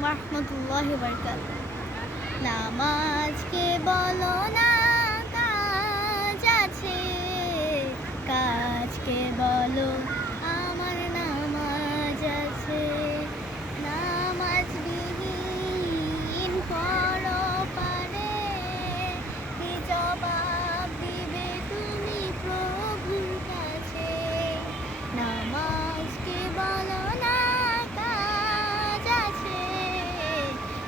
ওয়া রাহমাতুল্লাহি ওয়া বারাকাতুহু। নামাজকে বলো না কাজ আছে, কাজকে বলো আমার নামাজ আছে। নামাজ বিহীন পরপারে কি জবাব দিবে তুমি প্রভুর কাছে? নামাজকে বলো না কাজ আছে,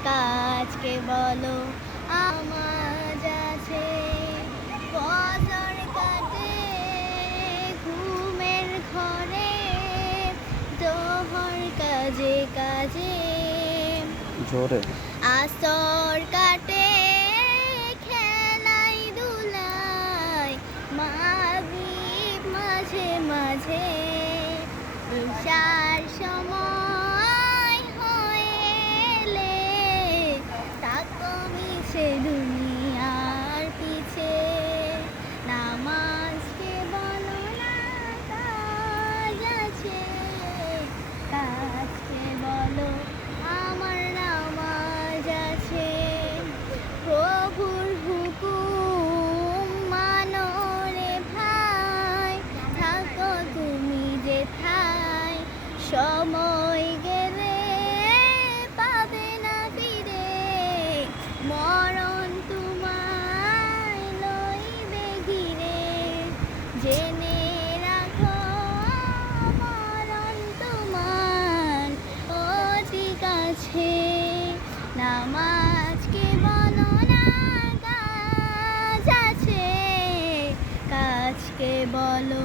কাজকে বলো আমাজ আছে। ফজর কাটে ঘুমের ঘরে, জোহর কাজে কাজে জোরে আসর কাটে খেলাই দুলাই, মাগরিব মাঝে মাঝে ঈশার সময় হয়েলে তাকো মিছে দুনিয়ার পিছে। নামাজকে বলো না কাজ আছে, কাজকে বলো আমার নামাজ আছে। প্রভুর হুকুম মানো রে ভাই, থাকো তুমি যেথায়, সময় গেলে পাবে না ফিরে, মরণ তোমায় লইবে ঘিরে। জেনে রাখো মরণ তোমার অতি কাছে। নামাজকে বলো না কাজ আছে, কাজকে বলো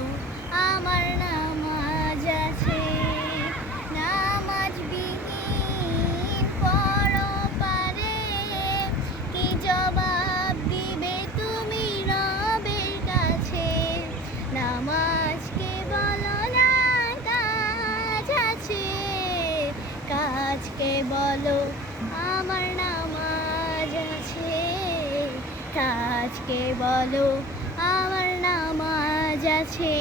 আমার নামাজ আছে। নামাজ বিহীন পরপারে কি জবাব দিবে তুমি রবের কাছে? নামাজকে বলো না কাজ আছে, কাজকে বলো আমার নামাজ আছে। কাজকে বলো আমার নামাজ আছে।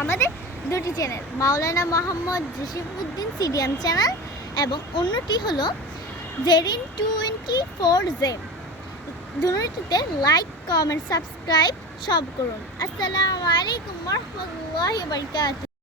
আমাদের দুটি চ্যানেল, মাওলানা মোহাম্মদ জসিমউদ্দিন সিরিয়াম চ্যানেল এবং অন্যটি হলো জেরিন 24 জেম। দুটিতে লাইক কমেন্ট সাবস্ক্রাইব সব করুন। আসসালামু আলাইকুম ওয়া রাহমাতুল্লাহি ওয়া বারাকাতুহু।